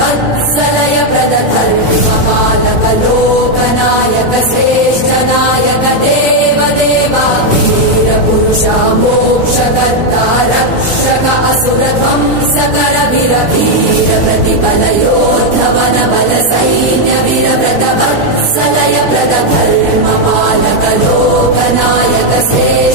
वत्सलय प्रदधर्मपालक लोकनायक श्रेष्ठ नायक देव देवा वीर पुरुषा मोक्षकर्ता रक्षक असुर ध्वंसकर वीर वीर प्रतिबल योद्धवन बल सैन्य वीर व्रत वत्सलय प्रदधर्मपालक लोकनायक श्रेष्ठ